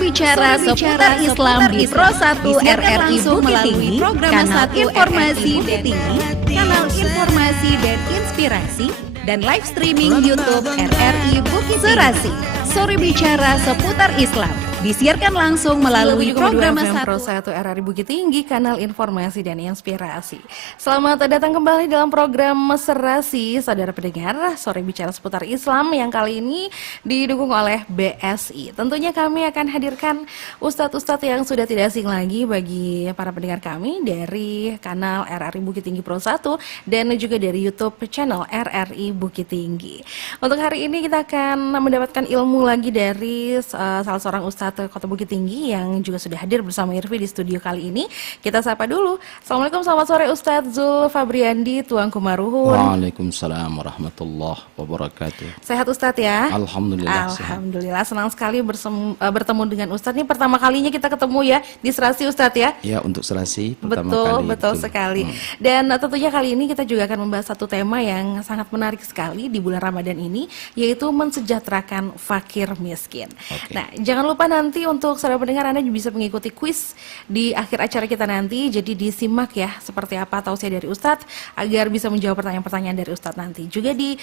bicara seputar Islam di Pro 1 RRI Bukit Tinggi, kanal informasi Bukit Tinggi, kanal informasi dan inspirasi, dan live streaming YouTube RRI Bukit Serasi. Sore bicara seputar Islam disiarkan langsung melalui program Pro 1 RRI Bukit Tinggi, kanal informasi dan inspirasi. Selamat datang kembali dalam program Serasi, saudara pendengar, sore bicara seputar Islam yang kali ini didukung oleh BSI. Tentunya kami akan hadirkan ustadz-ustadz yang sudah tidak asing lagi bagi para pendengar kami dari kanal RRI Bukit Tinggi Pro 1 dan juga dari YouTube channel RRI Bukit Tinggi. Untuk hari ini kita akan mendapatkan ilmu lagi dari salah seorang ustadz Kota Bukit Tinggi yang juga sudah hadir bersama Irfi di studio kali ini. Kita sapa dulu. Assalamualaikum, selamat sore Ustadz Zul Fabriandi Tuang Kumaruhun. Waalaikumsalam warahmatullahi wabarakatuh. Sehat Ustadz ya? Alhamdulillah. Alhamdulillah, senang sekali bertemu dengan Ustadz. Ini pertama kalinya kita ketemu ya di Serasi Ustadz ya? Ya, untuk Serasi pertama kali. Betul sekali. Dan tentunya kali ini kita juga akan membahas satu tema yang sangat menarik sekali di bulan Ramadan ini, yaitu mensejahterakan fakir miskin. Okay. Nah, jangan lupa nanti untuk saudara pendengar Anda bisa mengikuti kuis di akhir acara kita nanti. Jadi disimak ya seperti apa tausiah dari Ustadz agar bisa menjawab pertanyaan-pertanyaan dari Ustadz nanti. Juga di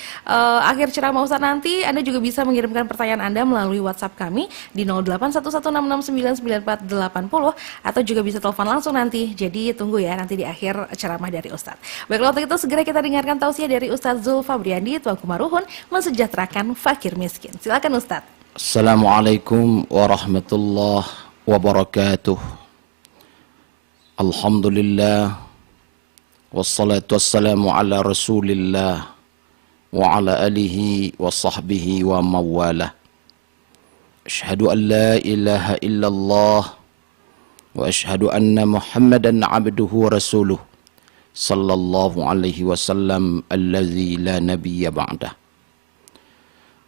akhir ceramah Ustadz nanti Anda juga bisa mengirimkan pertanyaan Anda melalui WhatsApp kami di 081166999480 atau juga bisa telepon langsung nanti. Jadi tunggu ya nanti di akhir ceramah dari Ustadz. Baiklah, untuk itu segera kita dengarkan tausiah dari Ustadz Zul Fabriandi Tuang Kumaruhun, mensejahterakan fakir miskin. Silakan Ustadz. Assalamualaikum warahmatullahi wabarakatuh. Alhamdulillah, wassalatu wassalamu ala rasulillah wa ala alihi wa sahbihi wa mawalah. Ashhadu an la ilaha illallah wa ashhadu anna muhammadan abduhu wa rasuluh sallallahu alaihi wasallam alladzi la nabiyya ba'dah.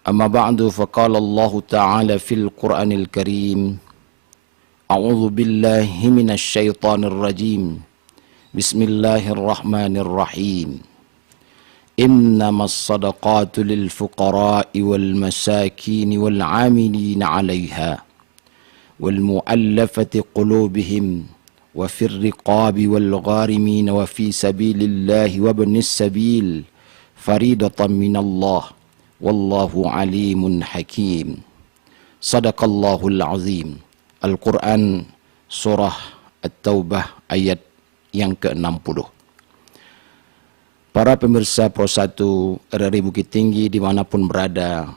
أما بعد فقال الله تعالى في القرآن الكريم أعوذ بالله من الشيطان الرجيم بسم الله الرحمن الرحيم إنما الصدقات للفقراء والمساكين والعاملين عليها والمؤلفة قلوبهم وفي الرقاب والغارمين وفي سبيل الله وابن السبيل فريضة من الله Wallahu alimun hakim. Sadaqallahul azim. Al-Quran surah At-Taubah ayat yang ke-60. Para pemirsa Pro 1 RRI Bukit Tinggi dimanapun berada,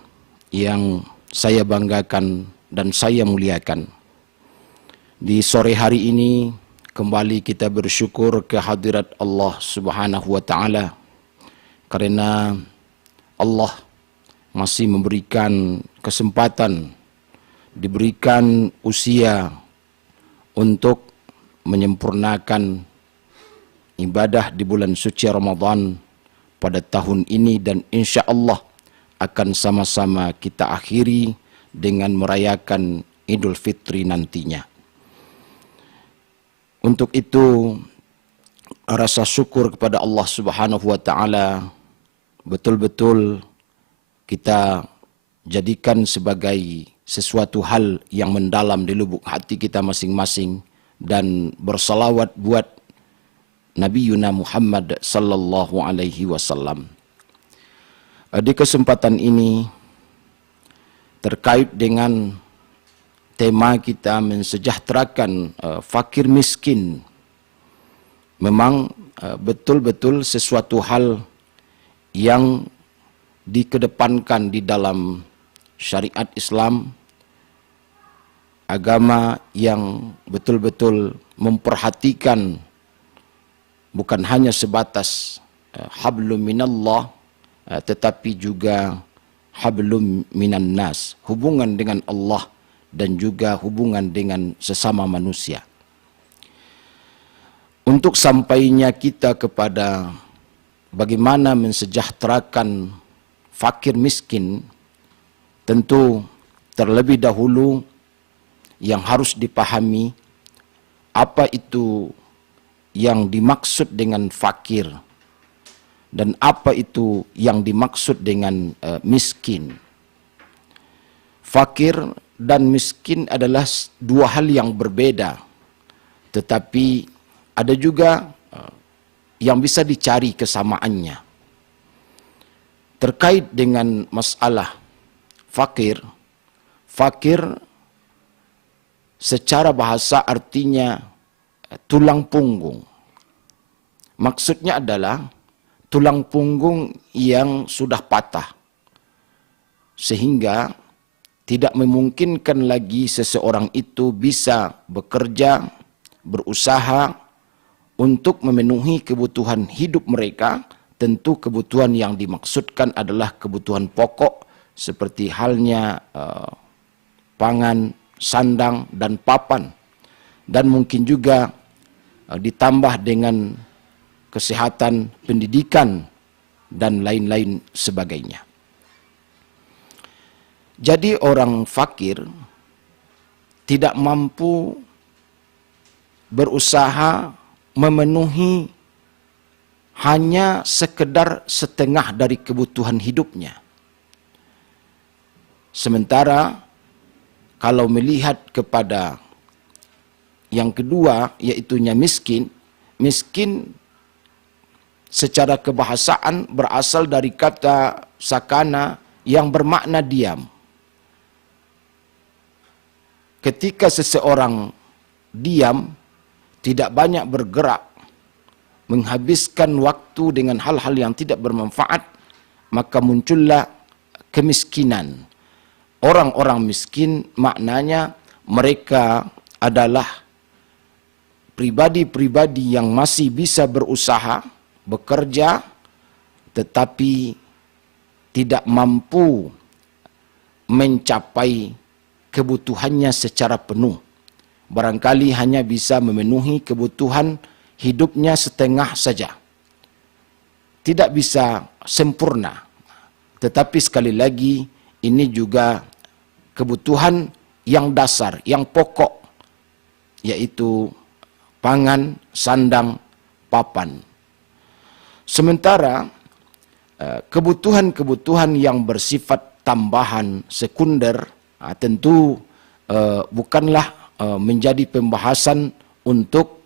yang saya banggakan dan saya muliakan, di sore hari ini kembali kita bersyukur kehadirat Allah Subhanahu wa Ta'ala, karena Allah masih memberikan kesempatan, diberikan usia untuk menyempurnakan ibadah di bulan suci Ramadan pada tahun ini, dan insya Allah akan sama-sama kita akhiri dengan merayakan Idul Fitri nantinya. Untuk itu, rasa syukur kepada Allah Subhanahu wa Ta'ala betul-betul kita jadikan sebagai sesuatu hal yang mendalam di lubuk hati kita masing-masing, dan bersalawat buat Nabi Yuna Muhammad sallallahu alaihi wasallam. Di kesempatan ini terkait dengan tema kita mensejahterakan fakir miskin, memang betul-betul sesuatu hal yang dikedepankan di dalam syariat Islam, agama yang betul-betul memperhatikan bukan hanya sebatas hablum minallah, tetapi juga hablum minan nas, hubungan dengan Allah dan juga hubungan dengan sesama manusia. Untuk sampainya kita kepada bagaimana mensejahterakan fakir miskin, tentu terlebih dahulu yang harus dipahami apa itu yang dimaksud dengan fakir dan apa itu yang dimaksud dengan miskin. Fakir dan miskin adalah dua hal yang berbeda. Tetapi ada juga yang bisa dicari kesamaannya. Terkait dengan masalah fakir, fakir secara bahasa artinya tulang punggung. Maksudnya adalah tulang punggung yang sudah patah, sehingga tidak memungkinkan lagi seseorang itu bisa bekerja, berusaha untuk memenuhi kebutuhan hidup mereka. Tentu kebutuhan yang dimaksudkan adalah kebutuhan pokok seperti halnya pangan, sandang, dan papan. Dan mungkin juga ditambah dengan kesehatan, pendidikan, dan lain-lain sebagainya. Jadi orang fakir tidak mampu berusaha memenuhi hanya sekedar setengah dari kebutuhan hidupnya. Sementara kalau melihat kepada yang kedua, yaitunya miskin, miskin secara kebahasaan berasal dari kata sakana yang bermakna diam. Ketika seseorang diam, tidak banyak bergerak, menghabiskan waktu dengan hal-hal yang tidak bermanfaat, maka muncullah kemiskinan. Orang-orang miskin maknanya mereka adalah pribadi-pribadi yang masih bisa berusaha, bekerja, tetapi tidak mampu mencapai kebutuhannya secara penuh. Barangkali hanya bisa memenuhi kebutuhan hidupnya setengah saja. Tidak bisa sempurna. Tetapi sekali lagi, ini juga kebutuhan yang dasar, yang pokok, yaitu pangan, sandang, papan. Sementara kebutuhan-kebutuhan yang bersifat tambahan, sekunder, tentu bukanlah menjadi pembahasan untuk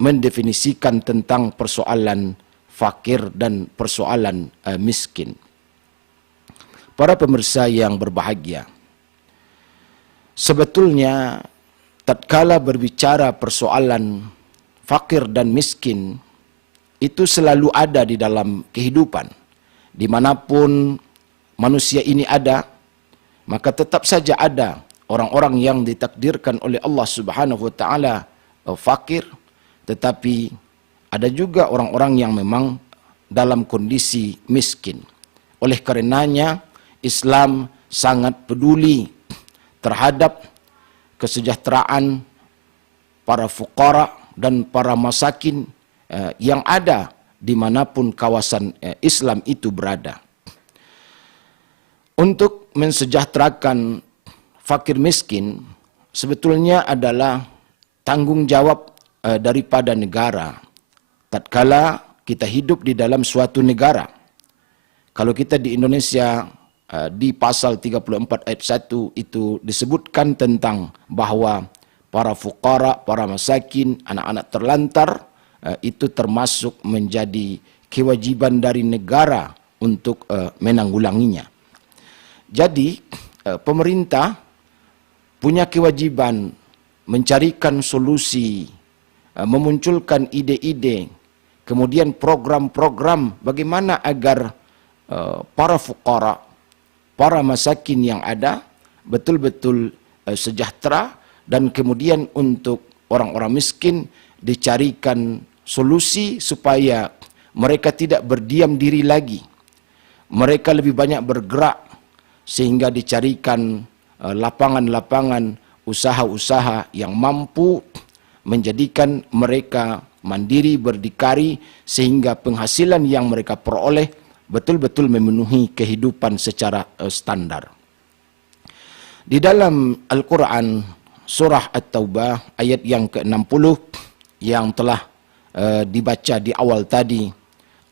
mendefinisikan tentang persoalan fakir dan persoalan miskin. Para pemirsa yang berbahagia, sebetulnya tatkala berbicara persoalan fakir dan miskin, itu selalu ada di dalam kehidupan. Dimanapun manusia ini ada, maka tetap saja ada orang-orang yang ditakdirkan oleh Allah Subhanahu wa taala fakir, tetapi ada juga orang-orang yang memang dalam kondisi miskin. Oleh karenanya Islam sangat peduli terhadap kesejahteraan para fuqara dan para masakin yang ada dimanapun kawasan Islam itu berada. Untuk mensejahterakan fakir miskin sebetulnya adalah tanggung jawab daripada negara. Tatkala kita hidup di dalam suatu negara, kalau kita di Indonesia di pasal 34 ayat 1 itu disebutkan tentang bahwa para fuqara, para masakin, anak-anak terlantar itu termasuk menjadi kewajiban dari negara untuk menanggulanginya. Jadi pemerintah punya kewajiban mencarikan solusi, memunculkan ide-ide, kemudian program-program bagaimana agar para fuqara, para masakin yang ada betul-betul sejahtera, dan kemudian untuk orang-orang miskin dicarikan solusi supaya mereka tidak berdiam diri lagi. Mereka lebih banyak bergerak sehingga dicarikan lapangan-lapangan usaha-usaha yang mampu menjadikan mereka mandiri, berdikari, sehingga penghasilan yang mereka peroleh betul-betul memenuhi kehidupan secara standar. Di dalam Al-Quran, surah At-Taubah ayat yang ke-60 yang telah dibaca di awal tadi,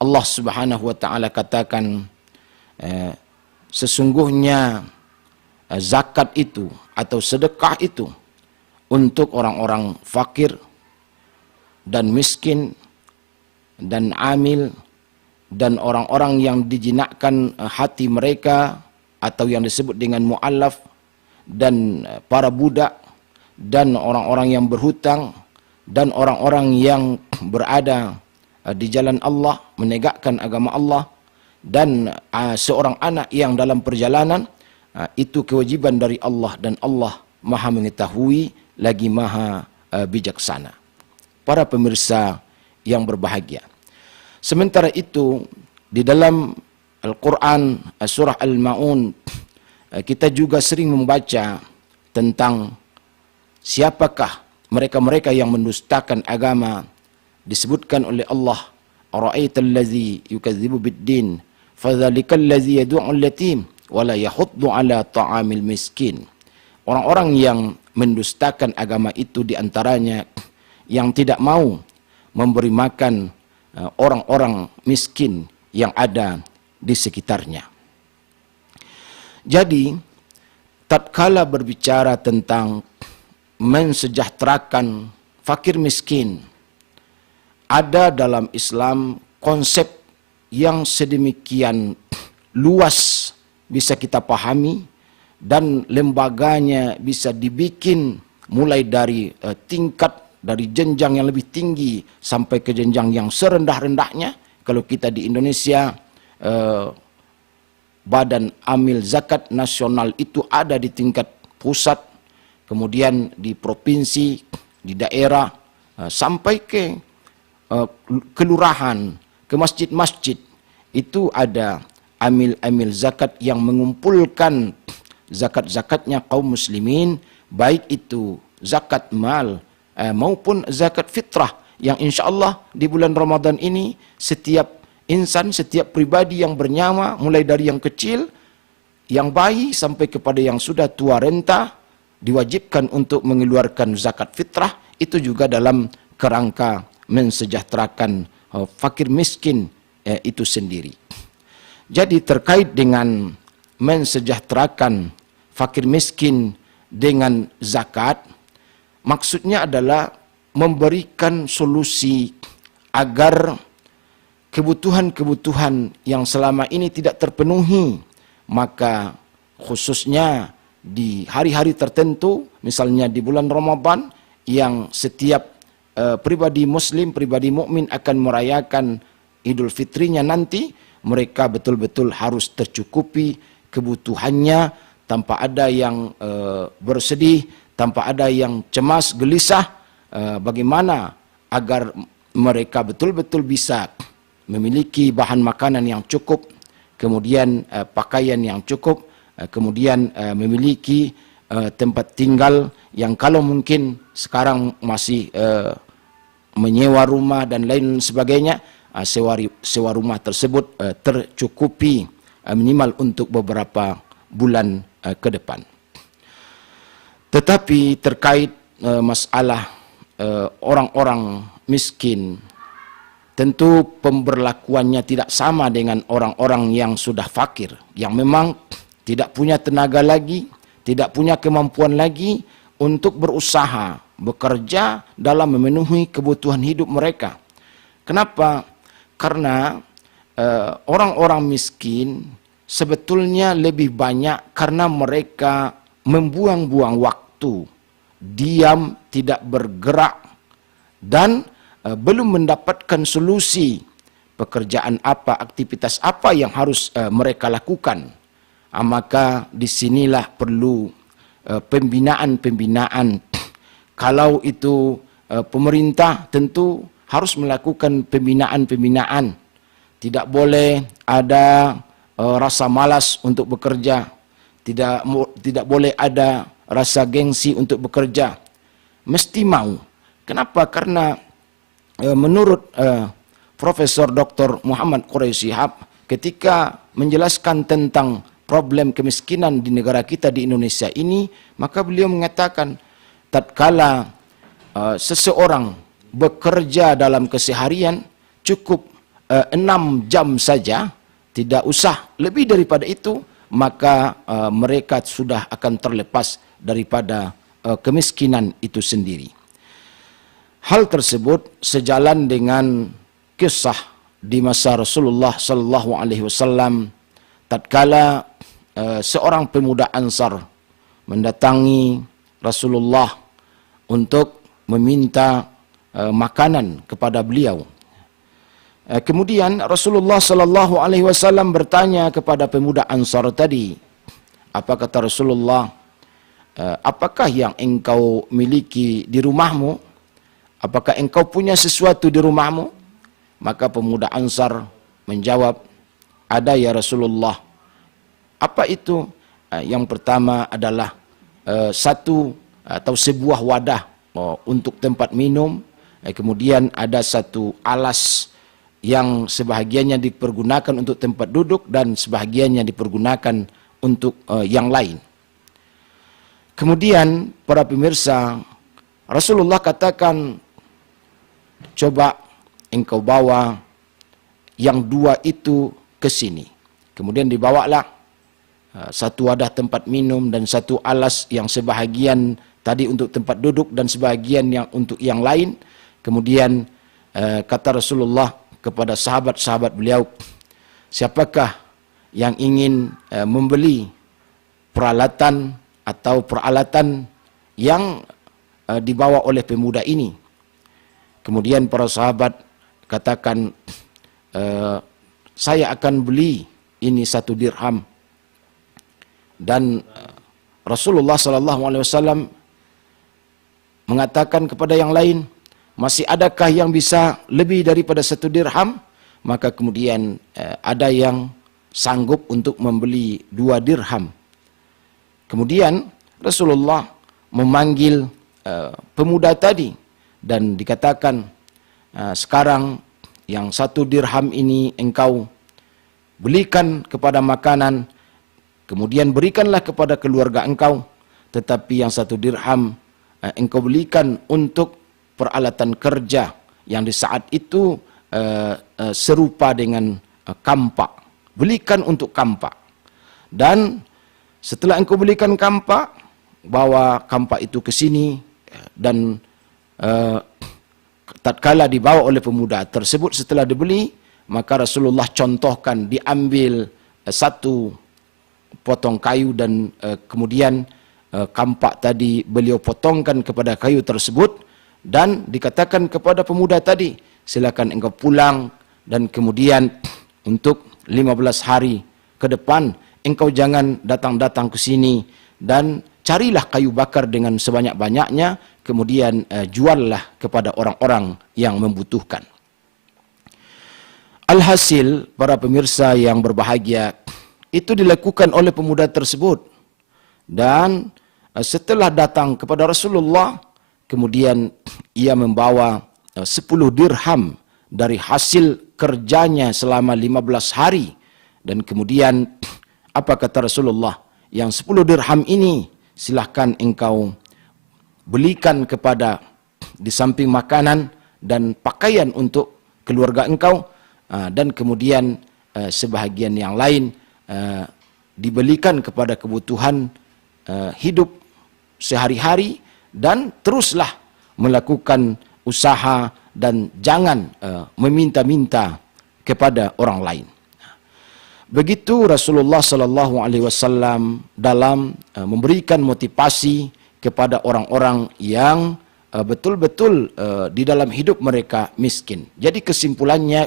Allah Subhanahu wa taala katakan, sesungguhnya zakat itu atau sedekah itu untuk orang-orang fakir dan miskin dan amil dan orang-orang yang dijinakkan hati mereka atau yang disebut dengan mu'allaf dan para budak dan orang-orang yang berhutang dan orang-orang yang berada di jalan Allah, menegakkan agama Allah, dan seorang anak yang dalam perjalanan, itu kewajiban dari Allah, dan Allah Maha mengetahui lagi Maha bijaksana. Para pemirsa yang berbahagia, sementara itu di dalam Al-Quran surah Al-Ma'un kita juga sering membaca tentang siapakah mereka-mereka yang mendustakan agama. Disebutkan oleh Allah, ara'aital ladzi yukadzibu bid-din fadzalikal ladzi yad'u'ul yatim wa la yahuddu 'ala ta'amil miskin. Orang-orang yang mendustakan agama itu diantaranya yang tidak mau memberi makan orang-orang miskin yang ada di sekitarnya. Jadi, tatkala berbicara tentang mensejahterakan fakir miskin, ada dalam Islam konsep yang sedemikian luas bisa kita pahami, dan lembaganya bisa dibikin mulai dari tingkat, dari jenjang yang lebih tinggi sampai ke jenjang yang serendah-rendahnya. Kalau kita di Indonesia, Badan Amil Zakat Nasional itu ada di tingkat pusat, kemudian di provinsi, di daerah, sampai ke kelurahan, ke masjid-masjid. Itu ada amil-amil zakat yang mengumpulkan zakat-zakatnya kaum muslimin, baik itu zakat mal maupun zakat fitrah, yang insya Allah di bulan Ramadan ini setiap insan, setiap pribadi yang bernyawa, mulai dari yang kecil, yang bayi sampai kepada yang sudah tua renta, diwajibkan untuk mengeluarkan zakat fitrah. Itu juga dalam kerangka mensejahterakan fakir miskin itu sendiri. Jadi terkait dengan mensejahterakan fakir miskin dengan zakat, maksudnya adalah memberikan solusi agar kebutuhan-kebutuhan yang selama ini tidak terpenuhi, maka khususnya di hari-hari tertentu, misalnya di bulan Ramadan, yang setiap pribadi muslim, pribadi mukmin akan merayakan Idul Fitrinya nanti, mereka betul-betul harus tercukupi kebutuhannya tanpa ada yang bersedih, tanpa ada yang cemas, gelisah, bagaimana agar mereka betul-betul bisa memiliki bahan makanan yang cukup, kemudian pakaian yang cukup, kemudian memiliki tempat tinggal yang kalau mungkin sekarang masih menyewa rumah dan lain sebagainya, sewa rumah tersebut tercukupi minimal untuk beberapa bulan ke depan. Tetapi terkait masalah orang-orang miskin, tentu pemberlakuannya tidak sama dengan orang-orang yang sudah fakir, yang memang tidak punya tenaga lagi, tidak punya kemampuan lagi untuk berusaha, bekerja dalam memenuhi kebutuhan hidup mereka. Kenapa? Karena orang-orang miskin sebetulnya lebih banyak karena mereka membuang-buang waktu, diam, tidak bergerak, dan belum mendapatkan solusi pekerjaan apa, aktivitas apa yang harus mereka lakukan. Maka disinilah perlu pembinaan-pembinaan. Kalau itu pemerintah tentu harus melakukan pembinaan-pembinaan. Tidak boleh ada rasa malas untuk bekerja. Tidak boleh ada rasa gengsi untuk bekerja. Mesti mau. Kenapa? Karena menurut Profesor Dr. Muhammad Quraisy Shihab, ketika menjelaskan tentang problem kemiskinan di negara kita di Indonesia ini, maka beliau mengatakan tatkala seseorang bekerja dalam keseharian cukup 6 jam saja, tidak usah lebih daripada itu, maka mereka sudah akan terlepas daripada kemiskinan itu sendiri. Hal tersebut sejalan dengan kisah di masa Rasulullah sallallahu alaihi wasallam tatkala seorang pemuda Ansar mendatangi Rasulullah untuk meminta makanan kepada beliau. Kemudian Rasulullah sallallahu alaihi wasallam bertanya kepada pemuda Ansar tadi, apa kata Rasulullah, apakah yang engkau miliki di rumahmu? Apakah engkau punya sesuatu di rumahmu? Maka pemuda Ansar menjawab, ada ya Rasulullah. Apa itu? Yang pertama adalah satu atau sebuah wadah untuk tempat minum. Kemudian ada satu alas yang sebahagiannya dipergunakan untuk tempat duduk dan sebahagiannya dipergunakan untuk yang lain. Kemudian para pemirsa, Rasulullah katakan, coba engkau bawa yang dua itu ke sini. Kemudian dibawalah satu wadah tempat minum dan satu alas yang sebahagian tadi untuk tempat duduk dan sebahagian yang untuk yang lain. Kemudian kata Rasulullah kepada sahabat-sahabat beliau, siapakah yang ingin membeli peralatan atau peralatan yang dibawa oleh pemuda ini? Kemudian para sahabat katakan, saya akan beli ini 1 dirham. Dan Rasulullah SAW mengatakan kepada yang lain, masih adakah yang bisa lebih daripada 1 dirham? Maka kemudian ada yang sanggup untuk membeli 2 dirham. Kemudian Rasulullah memanggil pemuda tadi dan dikatakan, sekarang yang 1 dirham ini engkau belikan kepada makanan, kemudian berikanlah kepada keluarga engkau, tetapi yang 1 dirham engkau belikan untuk peralatan kerja yang di saat itu serupa dengan kampak. Belikan untuk kampak. Dan setelah engkau belikan kampak, bawa kampak itu ke sini, dan tatkala dibawa oleh pemuda tersebut setelah dibeli, maka Rasulullah contohkan diambil 1 potong kayu dan kemudian kampak tadi beliau potongkan kepada kayu tersebut dan dikatakan kepada pemuda tadi, silakan engkau pulang dan kemudian untuk 15 hari ke depan engkau jangan datang-datang ke sini dan carilah kayu bakar dengan sebanyak-banyaknya, kemudian juallah kepada orang-orang yang membutuhkan. Alhasil, para pemirsa yang berbahagia, itu dilakukan oleh pemuda tersebut. Dan setelah datang kepada Rasulullah, kemudian ia membawa 10 dirham dari hasil kerjanya selama 15 hari. Dan kemudian apa kata Rasulullah? Yang 10 dirham ini silahkan engkau belikan kepada, di samping makanan dan pakaian untuk keluarga engkau, dan kemudian sebahagian yang lain dibelikan kepada kebutuhan hidup sehari-hari, dan teruslah melakukan usaha dan jangan meminta-minta kepada orang lain. Begitu Rasulullah sallallahu alaihi wasallam dalam memberikan motivasi kepada orang-orang yang betul-betul di dalam hidup mereka miskin. Jadi kesimpulannya,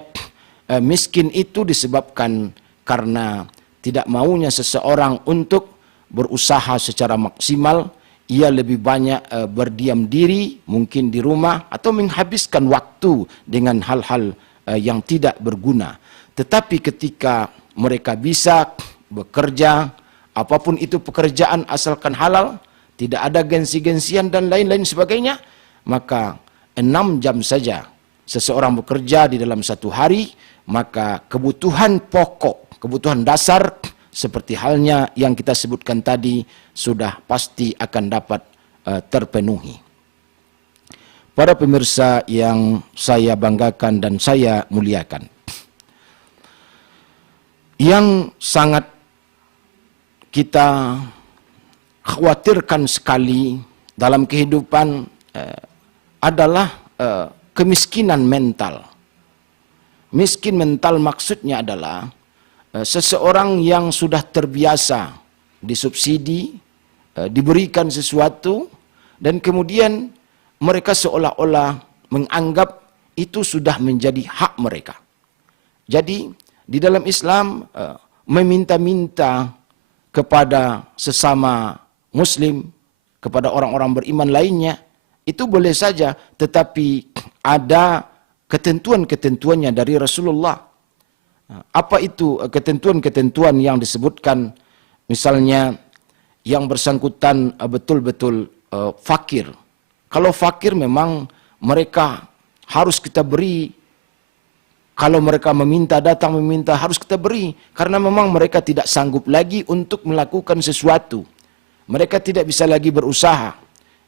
miskin itu disebabkan karena tidak maunya seseorang untuk berusaha secara maksimal. Ia lebih banyak berdiam diri, mungkin di rumah, atau menghabiskan waktu dengan hal-hal yang tidak berguna. Tetapi ketika mereka bisa bekerja, apapun itu pekerjaan asalkan halal, tidak ada gengsi-gengsian dan lain-lain sebagainya, maka 6 jam saja seseorang bekerja di dalam 1 hari, maka kebutuhan pokok, kebutuhan dasar seperti halnya yang kita sebutkan tadi sudah pasti akan dapat terpenuhi. Para pemirsa yang saya banggakan dan saya muliakan, yang sangat kita khawatirkan sekali dalam kehidupan adalah kemiskinan mental. Miskin mental maksudnya adalah seseorang yang sudah terbiasa disubsidi, diberikan sesuatu, dan kemudian mereka seolah-olah menganggap itu sudah menjadi hak mereka. Jadi di dalam Islam meminta-minta kepada sesama Muslim, kepada orang-orang beriman lainnya, itu boleh saja, tetapi ada ketentuan-ketentuannya dari Rasulullah. Apa itu ketentuan-ketentuan yang disebutkan? Misalnya yang bersangkutan betul-betul fakir. Kalau fakir memang mereka harus kita beri. Kalau mereka datang meminta, harus kita beri. Karena memang mereka tidak sanggup lagi untuk melakukan sesuatu. Mereka tidak bisa lagi berusaha.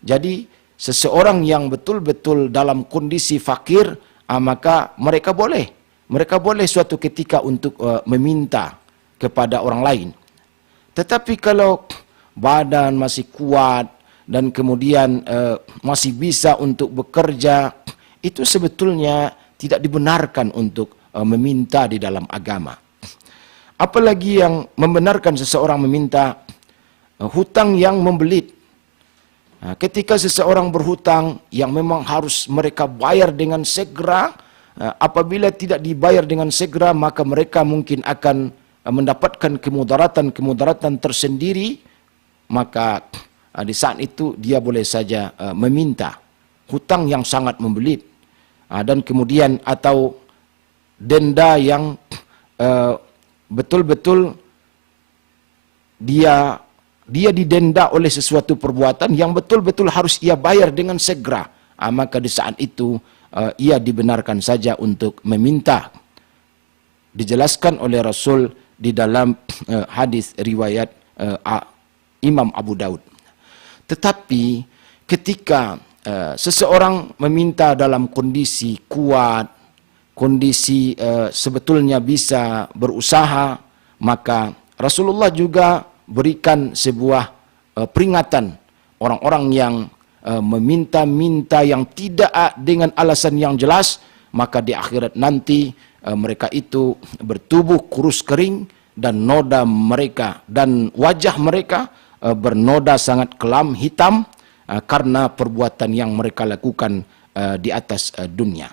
Jadi seseorang yang betul-betul dalam kondisi fakir, maka mereka boleh suatu ketika untuk meminta kepada orang lain. Tetapi kalau badan masih kuat dan kemudian masih bisa untuk bekerja, itu sebetulnya tidak dibenarkan untuk meminta di dalam agama. Apalagi yang membenarkan seseorang meminta hutang yang membelit. Ketika seseorang berhutang yang memang harus mereka bayar dengan segera, apabila tidak dibayar dengan segera, maka mereka mungkin akan mendapatkan kemudaratan tersendiri, maka di saat itu dia boleh saja meminta hutang yang sangat membelit. Dan kemudian atau denda yang betul-betul dia didenda oleh sesuatu perbuatan yang betul-betul harus ia bayar dengan segera, maka di saat itu ia dibenarkan saja untuk meminta. Dijelaskan oleh Rasul di dalam hadis riwayat Imam Abu Daud. Tetapi ketika seseorang meminta dalam kondisi kuat, kondisi sebetulnya bisa berusaha, maka Rasulullah juga berikan sebuah peringatan orang-orang yang meminta-minta yang tidak dengan alasan yang jelas, maka di akhirat nanti mereka itu bertubuh kurus kering dan noda mereka dan wajah mereka bernoda sangat kelam hitam karena perbuatan yang mereka lakukan di atas dunia.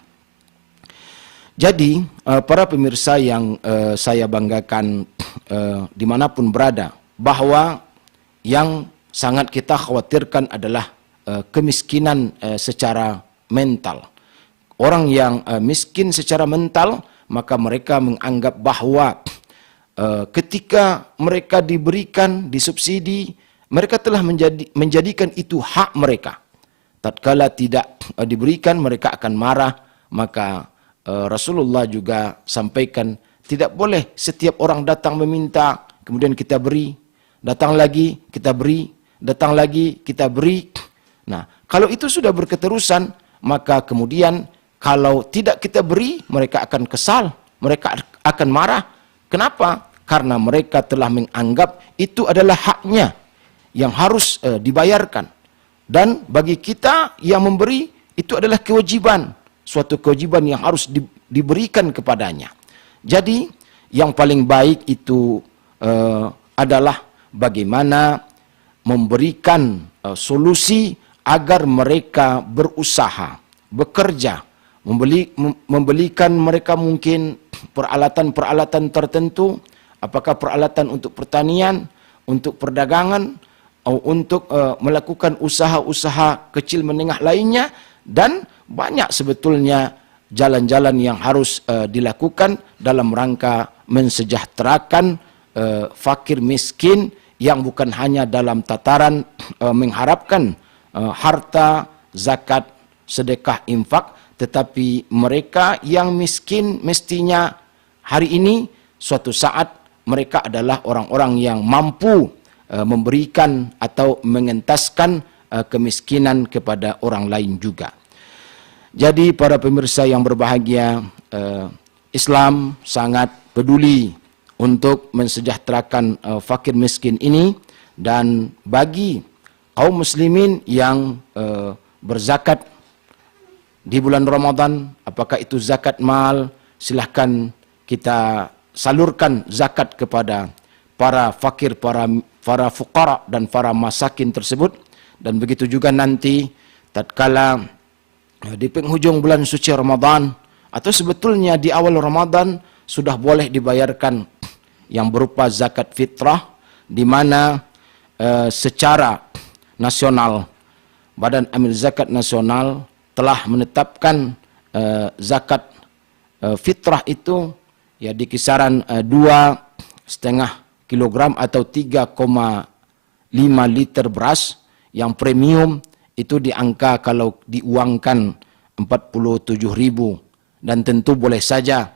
Jadi para pemirsa yang saya banggakan dimanapun berada, bahwa yang sangat kita khawatirkan adalah kemiskinan secara mental. Orang yang miskin secara mental, maka mereka menganggap bahwa ketika mereka diberikan, disubsidi, mereka telah menjadikan itu hak mereka. Tatkala tidak diberikan, mereka akan marah. Maka Rasulullah juga sampaikan, tidak boleh setiap orang datang meminta, kemudian kita beri. Datang lagi, kita beri. Datang lagi, kita beri. Nah, kalau itu sudah berketerusan, maka kemudian kalau tidak kita beri, mereka akan kesal. Mereka akan marah. Kenapa? Karena mereka telah menganggap itu adalah haknya yang harus dibayarkan. Dan bagi kita yang memberi, itu adalah kewajiban. Suatu kewajiban yang harus diberikan kepadanya. Jadi, yang paling baik itu adalah bagaimana memberikan solusi agar mereka berusaha, bekerja, membelikan mereka mungkin peralatan-peralatan tertentu, apakah peralatan untuk pertanian, untuk perdagangan, atau untuk melakukan usaha-usaha kecil menengah lainnya, dan banyak sebetulnya jalan-jalan yang harus dilakukan dalam rangka mensejahterakan fakir miskin yang bukan hanya dalam tataran mengharapkan harta, zakat, sedekah, infak, tetapi mereka yang miskin mestinya hari ini suatu saat mereka adalah orang-orang yang mampu memberikan atau mengentaskan kemiskinan kepada orang lain juga. Jadi para pemirsa yang berbahagia, Islam sangat peduli untuk mensejahterakan fakir miskin ini, dan bagi kaum muslimin yang berzakat di bulan Ramadan, apakah itu zakat mal, silahkan kita salurkan zakat kepada para fakir, para fuqara dan para masakin tersebut. Dan begitu juga nanti tatkala di penghujung bulan suci Ramadan, atau sebetulnya di awal Ramadan sudah boleh dibayarkan yang berupa zakat fitrah, di mana secara nasional Badan Amil Zakat Nasional telah menetapkan zakat fitrah itu ya di kisaran 2,5 kilogram atau 3,5 liter beras yang premium itu di angka kalau diuangkan 47.000, dan tentu boleh saja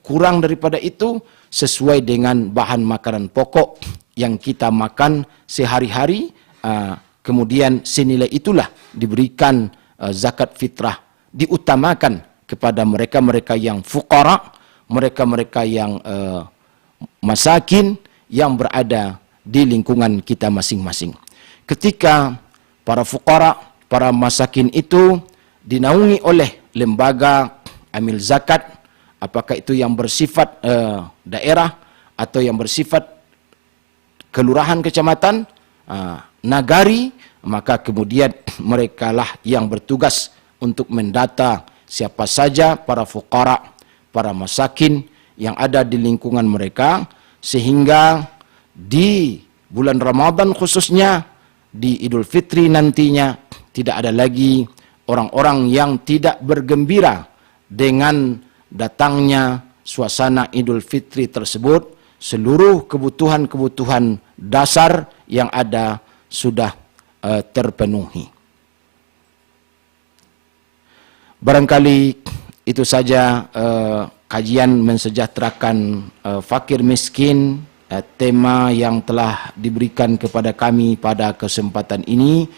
kurang daripada itu sesuai dengan bahan makanan pokok yang kita makan sehari-hari, kemudian senilai itulah diberikan zakat fitrah, diutamakan kepada mereka-mereka yang fuqara, mereka-mereka yang masakin yang berada di lingkungan kita masing-masing. Ketika para fuqara, para masakin itu dinaungi oleh lembaga amil zakat, apakah itu yang bersifat daerah atau yang bersifat kelurahan, kecamatan, nagari, maka kemudian merekalah yang bertugas untuk mendata siapa saja para fuqara, para masakin yang ada di lingkungan mereka, sehingga di bulan Ramadan khususnya, di Idul Fitri nantinya, tidak ada lagi orang-orang yang tidak bergembira dengan datangnya suasana Idul Fitri tersebut. Seluruh kebutuhan-kebutuhan dasar yang ada sudah terpenuhi. Barangkali itu saja kajian mensejahterakan fakir miskin, tema yang telah diberikan kepada kami pada kesempatan ini.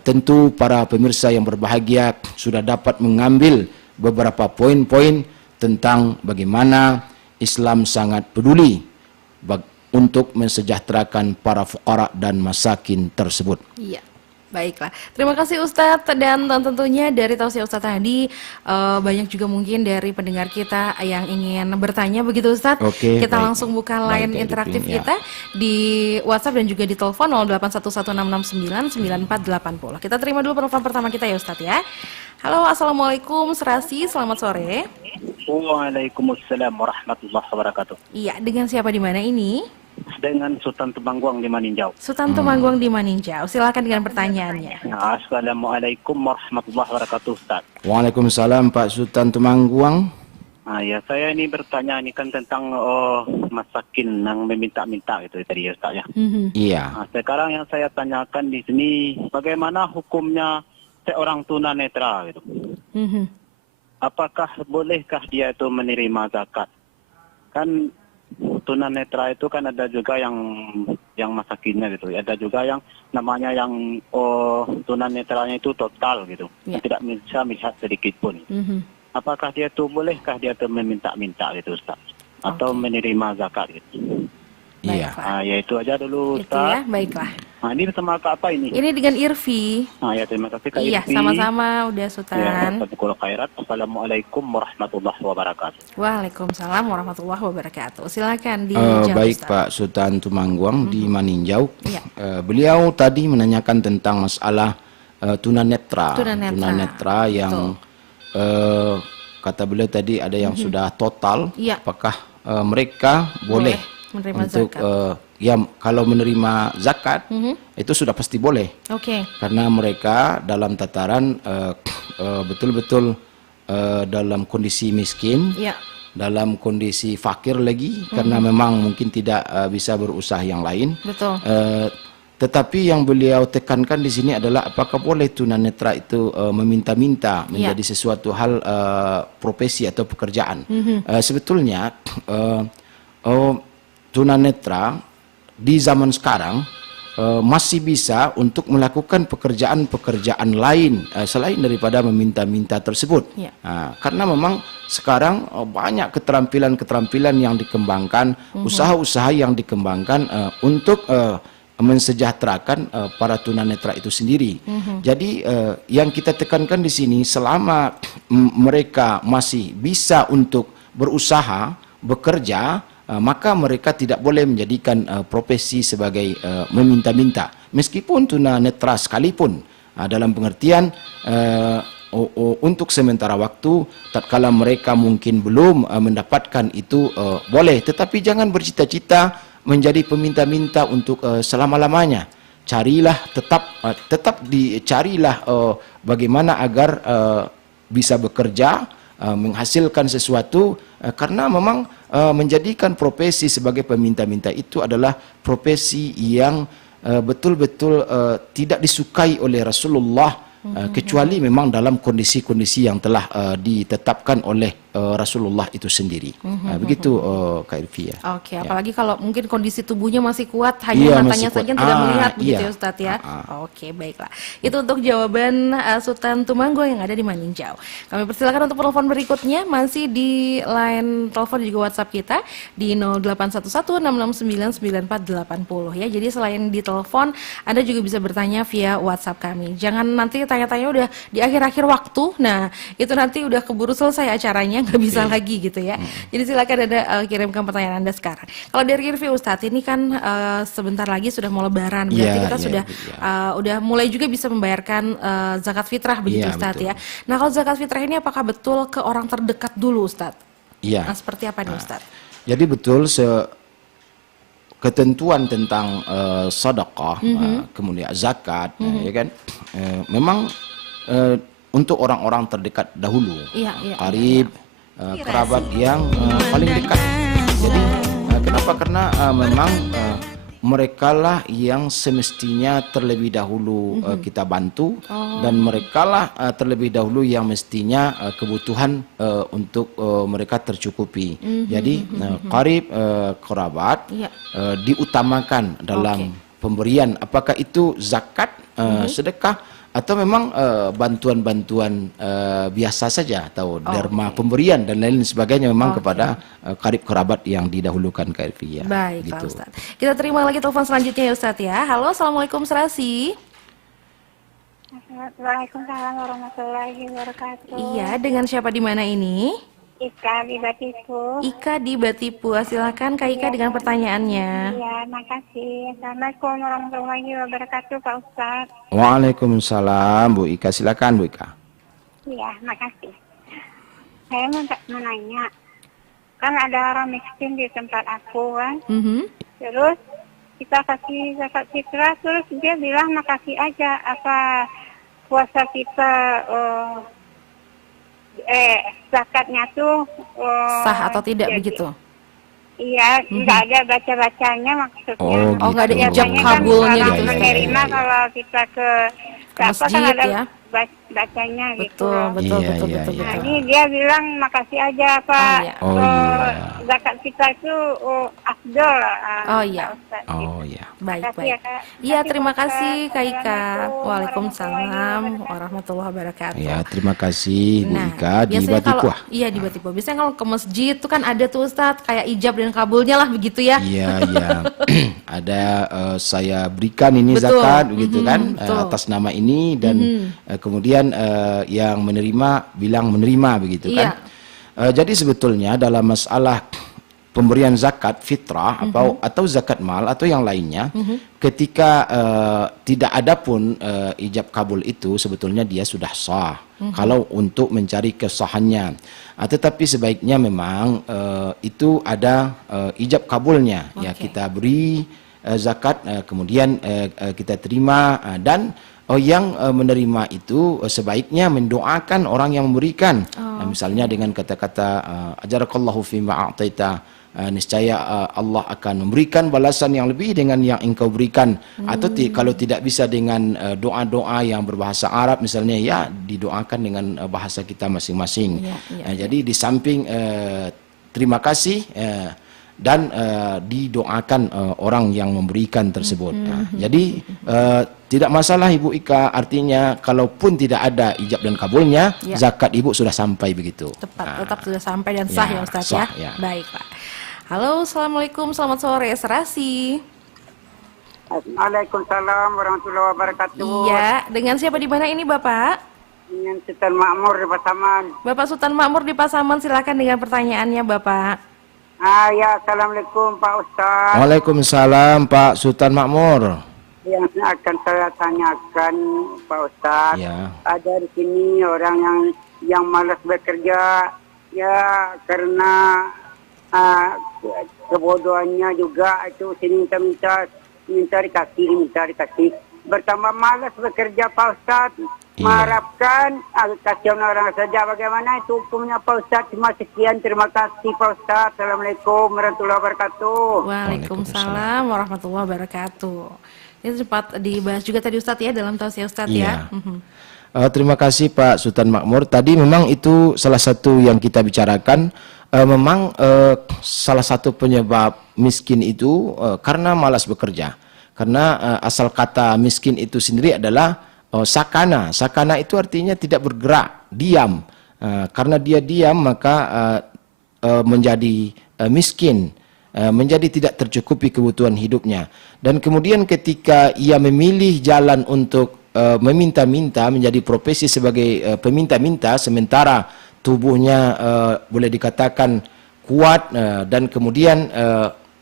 Tentu para pemirsa yang berbahagia sudah dapat mengambil beberapa poin-poin tentang bagaimana Islam sangat peduli untuk mensejahterakan para fuqara dan masakin tersebut. Iya. Baiklah, terima kasih Ustadz, dan tentunya dari tausiah Ustadz tadi banyak juga mungkin dari pendengar kita yang ingin bertanya begitu Ustadz. Oke, kita baik. langsung buka line interaktif kita di WhatsApp dan juga di telepon 081166999480. Kita terima dulu penelpon pertama kita ya Ustadz ya. Halo, assalamualaikum Serasi, selamat sore. Waalaikumsalam warahmatullahi wabarakatuh. Iya, dengan siapa di mana ini? Dengan Sultan Temanggung di Maninjau. Sultan Temanggung di Maninjau. Silakan dengan pertanyaannya. Assalamualaikum warahmatullahi wabarakatuh, Ustaz. Waalaikumsalam Pak Sultan Temanggung. Ya, saya ini bertanya ini kan tentang masakin yang meminta-minta itu tadi ya, Ustaz ya. Iya. Sekarang yang saya tanyakan di sini, bagaimana hukumnya seorang tunanetra gitu? Apakah bolehkah dia itu menerima zakat? Kan tunanetra itu kan ada juga yang masakinnya gitu, ada juga yang namanya yang tunanetranya itu total gitu, tidak bisa melihat sedikit pun. Apakah dia itu bolehkah dia itu meminta-minta gitu Ustaz, atau menerima zakat gitu? Iya. Ya itu aja dulu Itu Ustaz. ya, baiklah. Ini bersama Kak apa ini? Ini dengan Irfi. Ya terima kasih Kak Iya, Irfi. sama-sama udah Sultan. Ya, khairat. Assalamualaikum warahmatullahi wabarakatuh. Waalaikumsalam warahmatullahi wabarakatuh. Silakan dijawab. Baik Ustaz. Pak Sultan Temanggung di Maninjau. Iya. Beliau tadi menanyakan tentang masalah tunanetra. Tunanetra yang kata beliau tadi ada yang sudah total. Iya. Apakah mereka boleh menerima untuk zakat. ya kalau menerima zakat itu sudah pasti boleh. Oke. Karena mereka dalam tataran betul-betul dalam kondisi miskin, Iya. dalam kondisi fakir lagi, karena memang mungkin tidak bisa berusaha yang lain. Betul. Tetapi yang beliau tekankan di sini adalah apakah boleh tunanetra itu meminta-minta menjadi sesuatu hal profesi atau pekerjaan. Sebetulnya tunanetra di zaman sekarang masih bisa untuk melakukan pekerjaan-pekerjaan lain selain daripada meminta-minta tersebut. Ya. Karena memang sekarang banyak keterampilan-keterampilan yang dikembangkan, usaha-usaha yang dikembangkan untuk mensejahterakan para tunanetra itu sendiri. Jadi yang kita tekankan di sini, selama mereka masih bisa untuk berusaha, bekerja, maka mereka tidak boleh menjadikan profesi sebagai meminta-minta. Meskipun tunanetra sekalipun, dalam pengertian untuk sementara waktu, tatkala mereka mungkin belum mendapatkan itu boleh, tetapi jangan bercita-cita menjadi peminta-minta untuk selama-lamanya. Carilah tetap dicarilah bagaimana agar bisa bekerja, menghasilkan sesuatu, karena memang menjadikan profesi sebagai peminta-minta itu adalah profesi yang betul-betul tidak disukai oleh Rasulullah, kecuali memang dalam kondisi-kondisi yang telah ditetapkan oleh Rasulullah itu sendiri. Begitu Kak Irfia. Oke, apalagi kalau mungkin kondisi tubuhnya masih kuat, hanya matanya saja yang tidak melihat begitu ya Ustadz ya. Oke, baiklah. Itu untuk jawaban Sultan Tumanggo yang ada di Maninjau. Kami persilakan untuk telepon berikutnya, masih di line telepon juga WhatsApp kita di 0811669940 ya. Jadi selain di telepon, Anda juga bisa bertanya via WhatsApp kami. Jangan nanti tanya-tanya udah di akhir-akhir waktu. Nah, itu nanti udah keburu selesai acaranya, nggak bisa lagi gitu ya. Jadi silakan Anda kirimkan pertanyaan Anda sekarang. Kalau dari Irfi Ustadz, ini kan sebentar lagi sudah mau Lebaran, berarti kita sudah udah mulai juga bisa membayarkan zakat fitrah begitu Ustadz ya. Nah, kalau zakat fitrah ini apakah betul ke orang terdekat dulu Ustadz? Iya. Nah, seperti apa nih Ustadz? Jadi betul ketentuan tentang sedekah, kemudian zakat, ya kan, memang untuk orang-orang terdekat dahulu, karib, kerabat yang paling dekat. Jadi kenapa? Karena memang merekalah yang semestinya terlebih dahulu kita bantu, dan merekalah terlebih dahulu yang mestinya kebutuhan untuk mereka tercukupi. Jadi karib, kerabat diutamakan dalam pemberian, apakah itu zakat, sedekah, atau memang bantuan-bantuan biasa saja, atau derma pemberian dan lain sebagainya, memang kepada karib kerabat yang didahulukan Kak Elvia. Baik, gitu. Ustaz. Kita terima lagi telepon selanjutnya ya Ustaz ya. Halo, Assalamualaikum Serasi. Waalaikumsalam warahmatullahi wabarakatuh. Iya, dengan siapa di mana ini? Ika di Batipu. Ika di Batipu. Silakan Kak Ika dengan pertanyaannya. Iya, makasih. Assalamualaikum warahmatullahi wabarakatuh Pak Ustadz. Waalaikumsalam Bu Ika, silakan Bu Ika. Iya, makasih. Saya mau nanya, kan ada orang miskin di tempat aku kan, terus kita kasih zakat fitrah, terus dia bilang makasih aja, apa puasa kita zakatnya tuh sah atau tidak jadi, begitu? Iya, nggak ada baca-bacanya maksudnya. Oh, nggak ada ijab Biasanya kabulnya kan gitu. menerima kalau kita ke masjid kan ada ya. Bacanya gitu. Betul. Nah, ini dia bilang makasih aja Pak. Zakat kita itu afdol. Baik. Ya, Kak. Iya, terima kasih Kak Ika. Waalaikumsalam warahmatullahi wabarakatuh. Ya, terima kasih Bu Ika di biasanya Batipu. Iya, di Batipu. Biasanya kalau ke masjid itu kan ada tuh Ustadz kayak ijab dan kabulnya lah begitu ya. Iya. Ada saya berikan ini zakat begitu kan, atas nama ini, dan kemudian yang menerima bilang menerima begitu kan. Jadi sebetulnya dalam masalah pemberian zakat fitrah atau zakat mal atau yang lainnya, ketika tidak ada pun ijab kabul itu, sebetulnya dia sudah sah kalau untuk mencari kesahannya. Tetapi sebaiknya memang itu ada ijab kabulnya. Ya, kita beri zakat, kemudian kita terima, dan yang menerima itu sebaiknya mendoakan orang yang memberikan. Misalnya dengan kata-kata ajarakallahu fima a'taita, niscaya Allah akan memberikan balasan yang lebih dengan yang engkau berikan. Atau kalau tidak bisa dengan doa-doa yang berbahasa Arab misalnya, ya didoakan dengan bahasa kita masing-masing. Jadi di samping terima kasih dan didoakan orang yang memberikan tersebut. Jadi tidak masalah Ibu Ika, artinya kalaupun tidak ada ijab dan kabulnya, zakat Ibu sudah sampai begitu. Tetap sudah sampai dan sah ya Ustaz sah, ya. Baik Pak. Halo, assalamualaikum, selamat sore Serasi. Waalaikumsalam warahmatullahi wabarakatuh. Iya, dengan siapa di mana ini Bapak? Dengan Sultan Makmur di Pasaman. Bapak Sultan Makmur di Pasaman, silakan dengan pertanyaannya Bapak. Ya, assalamualaikum Pak Ustaz. Waalaikumsalam Pak Sultan Makmur. Yang akan saya tanyakan Pak Ustaz, ada di sini orang yang malas bekerja, ya karena kebodohannya juga itu sini minta dikasih. Bertambah malas bekerja Pak Ustaz. Mengharapkan kasih orang saja, bagaimana itu hukumnya Pak Ustaz. Cuma sekian, terima kasih Pak Ustaz. Assalamualaikum warahmatullahi wabarakatuh. Waalaikumsalam warahmatullahi wabarakatuh. Ini sempat dibahas juga tadi Ustaz ya dalam tausiah Ustaz ya. Terima kasih Pak Sultan Makmur. Tadi memang itu salah satu yang kita bicarakan. Memang salah satu penyebab miskin itu karena malas bekerja. Karena asal kata miskin itu sendiri adalah sakana. Sakana itu artinya tidak bergerak, diam. Karena dia diam maka menjadi miskin, menjadi tidak tercukupi kebutuhan hidupnya. Dan kemudian ketika ia memilih jalan untuk meminta-minta, menjadi profesi sebagai peminta-minta, sementara tubuhnya boleh dikatakan kuat dan kemudian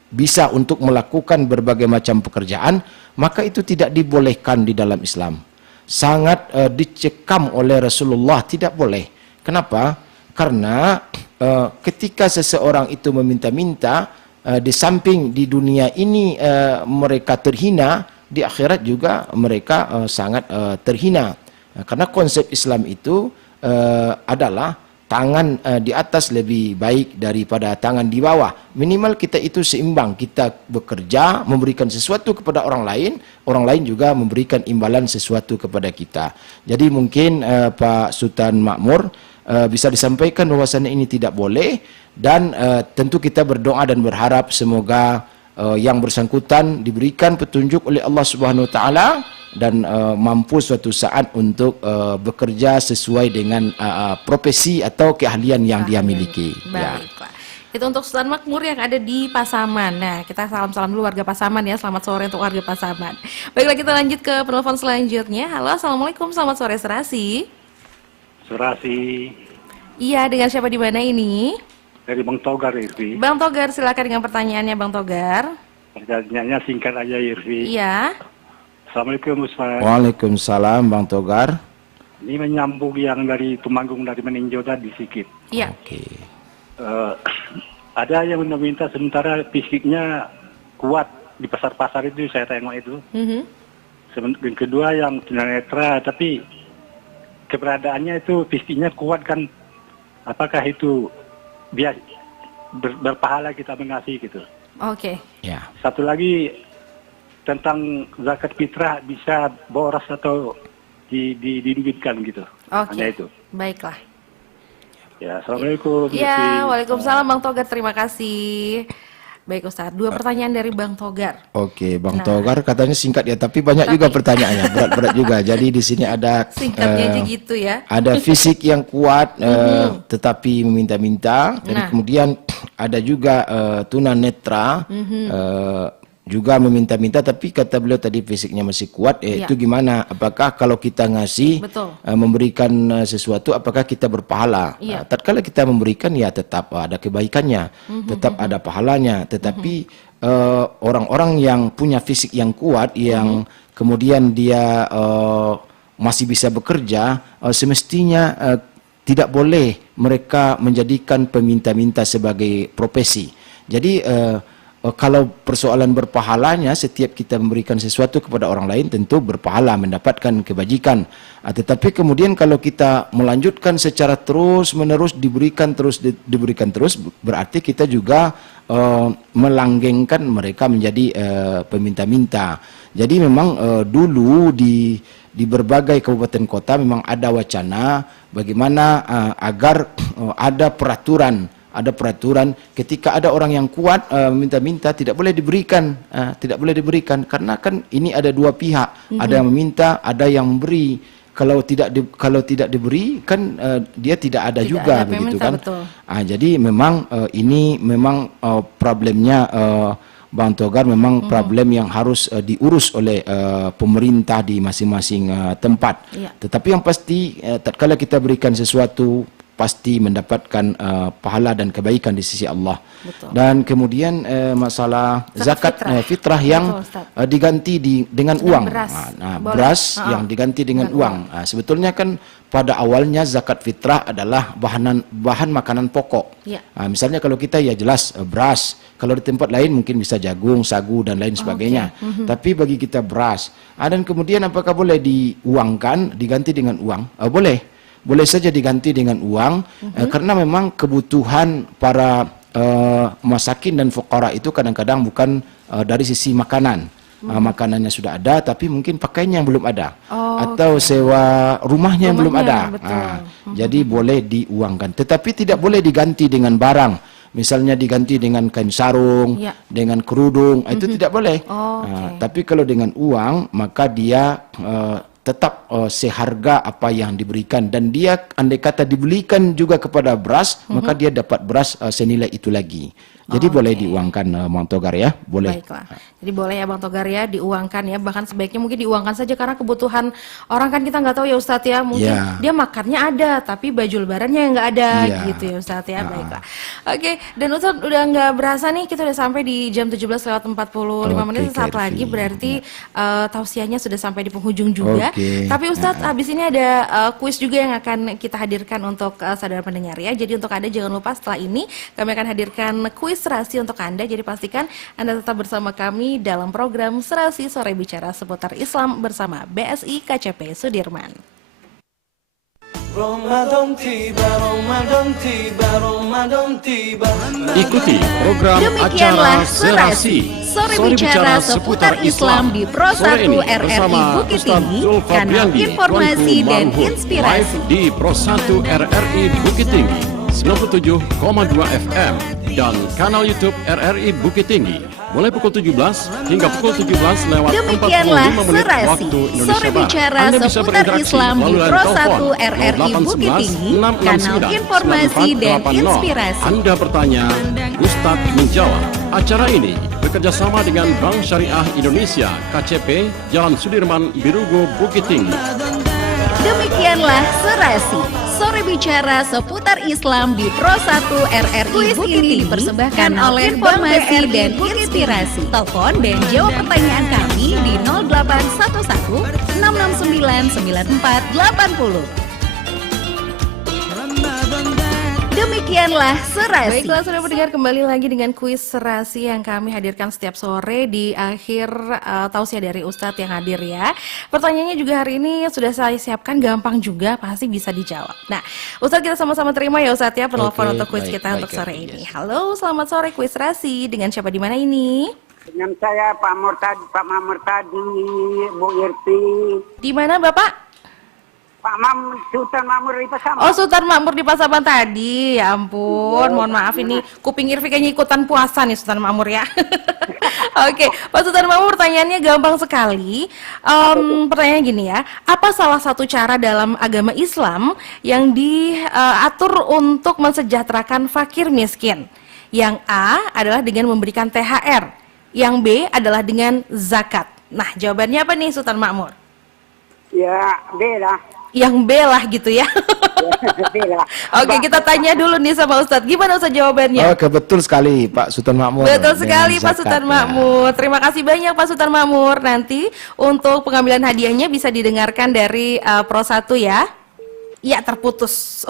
bisa untuk melakukan berbagai macam pekerjaan, maka itu tidak dibolehkan di dalam Islam. Sangat dicekam oleh Rasulullah, tidak boleh. Kenapa? Karena ketika seseorang itu meminta-minta, di samping di dunia ini mereka terhina, di akhirat juga mereka sangat terhina. Karena konsep Islam itu adalah tangan di atas lebih baik daripada tangan di bawah. Minimal kita itu seimbang. Kita bekerja, memberikan sesuatu kepada orang lain juga memberikan imbalan sesuatu kepada kita. Jadi mungkin Pak Sultan Makmur bisa disampaikan bahwasannya ini tidak boleh, dan tentu kita berdoa dan berharap semoga yang bersangkutan diberikan petunjuk oleh Allah Subhanahu wa taala dan mampu suatu saat untuk bekerja sesuai dengan profesi atau keahlian yang dia miliki. Baiklah. Itu untuk Sultan Makmur yang ada di Pasaman. Nah, kita salam-salam dulu warga Pasaman ya. Selamat sore untuk warga Pasaman. Baiklah, kita lanjut ke penelpon selanjutnya. Halo, assalamualaikum. Selamat sore Serasi. Serasi. Iya, dengan siapa di mana ini? Dari Bang Togar, Irvi. Bang Togar, silakan dengan pertanyaannya Bang Togar. Pertanyaannya singkat aja, Irvi. Iya. Assalamualaikum Ustaz. Waalaikumsalam Bang Togar. Ini menyambung yang dari Tumanggung dari meninjau tadi sedikit. Iya. Oke. Ada yang meminta sementara fisiknya kuat di pasar-pasar itu, saya tengok itu. Yang kedua yang tunanetra tapi keberadaannya itu fisiknya kuat kan, apakah itu biar berpahala kita mengasihi gitu? Oke. Ya. Satu lagi tentang zakat fitrah, bisa boros atau diduitkan gitu. Oke. Hanya itu. Baiklah. Ya, assalamualaikum. Ya, waalaikumsalam Bang Togar, terima kasih. Baik Ustaz, 2 pertanyaan dari Bang Togar. Oke, Bang Togar katanya singkat ya, tapi banyak juga pertanyaannya, berat-berat juga. Jadi di sini ada singkatnya aja gitu ya. Ada fisik yang kuat tetapi meminta-minta, dan kemudian ada juga tunanetra juga meminta-minta, tapi kata beliau tadi fisiknya masih kuat. Itu gimana? Apakah kalau kita ngasih memberikan sesuatu, apakah kita berpahala? Tatkala kita memberikan ya tetap ada kebaikannya, tetap ada pahalanya. Tetapi orang-orang yang punya fisik yang kuat, yang kemudian dia masih bisa bekerja, semestinya tidak boleh mereka menjadikan peminta-minta sebagai profesi. Jadi kalau persoalan berpahalanya, setiap kita memberikan sesuatu kepada orang lain tentu berpahala, mendapatkan kebajikan. Tetapi kemudian kalau kita melanjutkan secara terus-menerus, diberikan terus, berarti kita juga melanggengkan mereka menjadi peminta-minta. Jadi memang dulu di berbagai kabupaten kota memang ada wacana bagaimana agar ada peraturan ada peraturan ketika ada orang yang kuat minta-minta tidak boleh diberikan karena kan ini ada dua pihak, ada yang meminta, ada yang memberi. Kalau tidak diberi kan dia tidak ada juga begitu kan. Jadi memang ini memang problemnya Bang Togar, memang problem yang harus diurus oleh pemerintah di masing-masing tempat. Tetapi yang pasti tatkala kita berikan sesuatu pasti mendapatkan pahala dan kebaikan di sisi Allah. Dan kemudian masalah zakat fitrah yang diganti dengan uang. Beras yang diganti dengan uang. Sebetulnya kan pada awalnya zakat fitrah adalah bahan makanan pokok. Misalnya kalau kita ya jelas beras. Kalau di tempat lain mungkin bisa jagung, sagu dan lain sebagainya. Tapi bagi kita beras. Dan kemudian apakah boleh diuangkan, diganti dengan uang? Boleh saja diganti dengan uang karena memang kebutuhan para masakin dan fuqara itu kadang-kadang bukan dari sisi makanan. Makanannya sudah ada tapi mungkin pakaiannya yang belum ada atau sewa rumahnya yang belum ada. Jadi boleh diuangkan tetapi tidak boleh diganti dengan barang. Misalnya diganti dengan kain sarung, dengan kerudung, itu tidak boleh. Tapi kalau dengan uang maka dia tetap seharga apa yang diberikan dan dia andai kata dibelikan juga kepada beras maka dia dapat beras senilai itu lagi. Jadi boleh diuangkan Bang Togar ya, boleh. Baiklah. Jadi boleh ya Bang Togar ya diuangkan ya, bahkan sebaiknya mungkin diuangkan saja karena kebutuhan orang kan kita nggak tahu ya Ustadz ya, mungkin dia makannya ada tapi baju lebarannya yang nggak ada gitu ya Ustadz ya. Baiklah. Oke, dan Ustadz udah nggak berasa nih kita udah sampai di jam 17:45 menit, sesaat lagi berarti tausiahnya sudah sampai di penghujung juga. Tapi Ustadz habis ini ada kuis juga yang akan kita hadirkan untuk saudara pendengar ya. Jadi untuk Anda jangan lupa setelah ini kami akan hadirkan kuis Serasi untuk Anda, jadi pastikan Anda tetap bersama kami dalam program Serasi Sore Bicara seputar Islam bersama BSI KCP Sudirman. Ikuti program Demikianlah acara Serasi Sore Bicara seputar Islam di Pro 1 RRI Bukit Tinggi, kanal informasi dan inspirasi. Live di Pro 1 RRI Bukit Tinggi 97,2 FM dan kanal YouTube RRI Bukit Tinggi mulai pukul 17 hingga pukul 17 lewat 45 menit waktu Indonesia Sore Bicara Barat. Anda bisa seputar Islam di Pro 1 RRI Bukit Tinggi, kanal informasi dan inspirasi. Anda bertanya, Ustadz menjawab. Acara ini bekerja sama dengan Bank Syariah Indonesia KCP Jalan Sudirman, Birugo, Bukit Tinggi. Demikianlah Serasi Sore Bicara seputar Islam di Pro 1 RRI Bukit Tinggi dipersembahkan oleh informasi dan inspirasi. Telepon dan jawab pertanyaan kami di 0811 669 9480. Demikianlah Serasi. Baiklah, sudah mendengar kembali lagi dengan kuis Serasi yang kami hadirkan setiap sore di akhir tausiah dari Ustadz yang hadir ya. Pertanyaannya juga hari ini sudah saya siapkan, gampang juga, pasti bisa dijawab. Nah, Ustadz kita sama-sama terima ya Ustadz ya penelpon untuk kuis kita untuk sore ini. Halo, selamat sore kuis Serasi. Dengan siapa di mana ini? Dengan saya Pak Murtadi, Bu Irti. Di mana Bapak? Sultan Makmur di Pasaman. Oh, Sultan Makmur di Pasaman tadi. Ya ampun, mohon maaf ini kuping Irfi kayaknya ikutan puasa nih Sultan Makmur ya. Oke, Pak Sultan Makmur pertanyaannya gampang sekali. Pertanyaannya gini ya, apa salah satu cara dalam agama Islam yang diatur untuk mensejahterakan fakir miskin? Yang A adalah dengan memberikan THR, yang B adalah dengan zakat. Nah, jawabannya apa nih Sultan Makmur? Ya, B lah. Yang B lah gitu ya. Oke, kita tanya dulu nih sama Ustadz. Gimana Ustadz jawabannya? Oke, betul sekali Pak Sultan Makmur. Betul sekali Pak Sultan Makmur. Terima kasih banyak Pak Sultan Makmur. Nanti untuk pengambilan hadiahnya bisa didengarkan dari Pro 1 ya. Ya, terputus.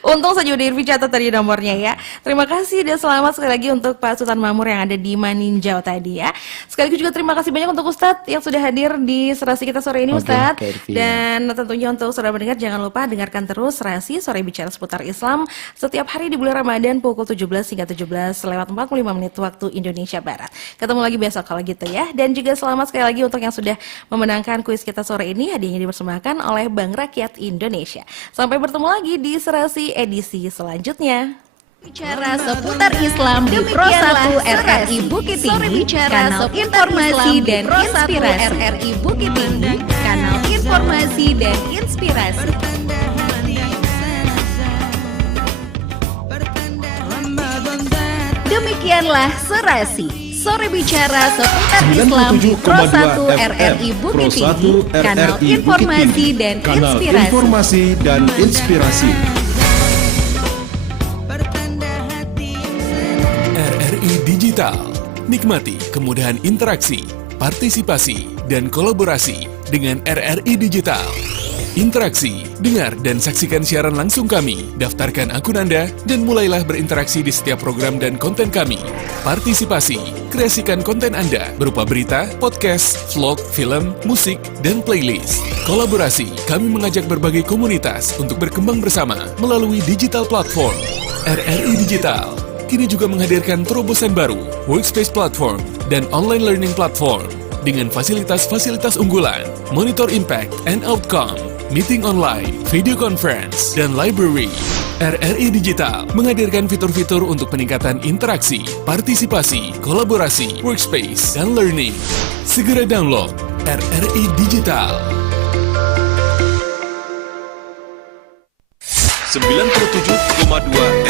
Untung saja udah Irvi catat tadi nomornya ya. Terima kasih dan selamat sekali lagi untuk Pak Sultan Makmur yang ada di Maninjau tadi ya. Sekaligus juga terima kasih banyak untuk Ustadz yang sudah hadir di Serasi kita sore ini Ustadz. Dan tentunya untuk saudara pendengar jangan lupa dengarkan terus Serasi Sore Bicara seputar Islam setiap hari di bulan Ramadan pukul 17 hingga 17 lewat 45 menit waktu Indonesia Barat. Ketemu lagi besok kalau gitu ya. Dan juga selamat sekali lagi untuk yang sudah memenangkan kuis kita sore ini. Hadiahnya dipersembahkan oleh Bank Rakyat Indonesia. Sampai bertemu lagi di Serasi edisi selanjutnya. Bicara seputar Islam di Pro 1 RRI Bukit Tinggi, kanal informasi dan inspirasi RRI Bukit Tinggi, kanal informasi dan inspirasi. Demikianlah Serasi, sore bicara seputar Islam di Pro 1 RRI Bukit Tinggi, kanal informasi dan inspirasi. RRI Digital. Nikmati kemudahan interaksi, partisipasi, dan kolaborasi dengan RRI Digital. Interaksi, dengar dan saksikan siaran langsung kami, daftarkan akun Anda, dan mulailah berinteraksi di setiap program dan konten kami. Partisipasi, kreasikan konten Anda berupa berita, podcast, vlog, film, musik, dan playlist. Kolaborasi, kami mengajak berbagai komunitas untuk berkembang bersama melalui digital platform. RRI Digital kini juga menghadirkan terobosan baru, workspace platform, dan online learning platform dengan fasilitas-fasilitas unggulan, monitor impact and outcome, meeting online, video conference, dan library. RRI Digital menghadirkan fitur-fitur untuk peningkatan interaksi, partisipasi, kolaborasi, workspace, dan learning. Segera download RRI Digital. 97,2